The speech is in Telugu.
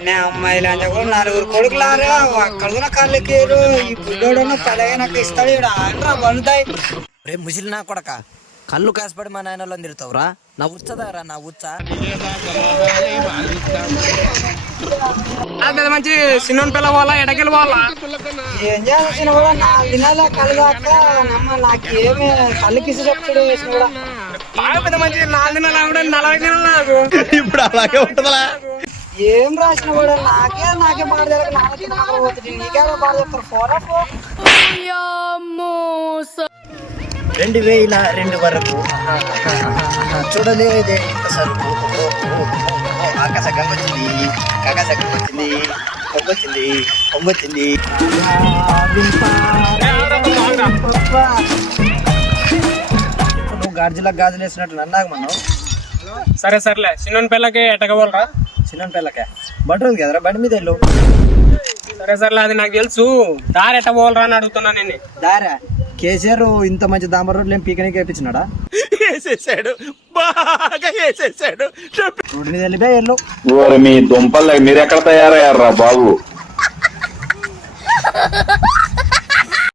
నే అమ్మాయిలు అంటే కూడా 4 కొడుకులారా అక్కడ కళ్ళకేరు ఈ బుడ్డోడున్న పదగా నాకు ఇస్తాడు ఇక్కడ ఆండ్రా బండుతాయి. రే ముసిలి నా కొడక కళ్ళు కాసిపడి మా నాయనలో తిరుగుతావురా. నా ఉచ్చదారా నా ఉచ్చ మంచి సినిమా పిల్ల వాళ్ళ ఎడకెళ్ళి వాళ్ళ ఏం చేసిన కూడా 4 దినాల కళ్ళు దాకా నమ్మ నాకేమి కళ్ళకి ఇసి చెప్తాడు వేసిన కూడా బాగా పెద్ద మంచి 4 దినాలు కూడా 40 దినాలు నాకు ఇప్పుడు అలాగే ఉంటుందా? ఏం రాసిన కూడా నాకే బాధ జరగదు. నాన్న కింద పోతుంది నీకేదో బాధ చెప్తారు. ఫోరా ఫో 2002 వరకు చూడలేదే ఇంత సరుకు. ఆకాశ గంగొచ్చింది, ఆకాశ గంగొచ్చింది, పొంగొచ్చింది, పొంగొచ్చింది. నువ్వు గాజులకు వేసినట్టు నన్నాక మనం సరే సర్లే చిన్న పిల్లకి ఎట్టకపోలరా. చిన్న పిల్లకే బండి ఉంది కదరా, బండి మీద వెళ్ళు. సరే సర్లే అది నాకు తెలుసు. దారి ఎట్ట పోలరా అని అడుగుతున్నా నేను. దారా కేసీఆర్ ఇంత మంచి దాంబర్ రోడ్లు ఏం పీకనికి వేయించినాడా? వేసేసాడు, బాగా వేసేసాడు. రోడ్డు మీద వెళ్ళిపోయి వెళ్ళు. మీ దుంపలు మీరు ఎక్కడ తయారయ్యారా బాబు?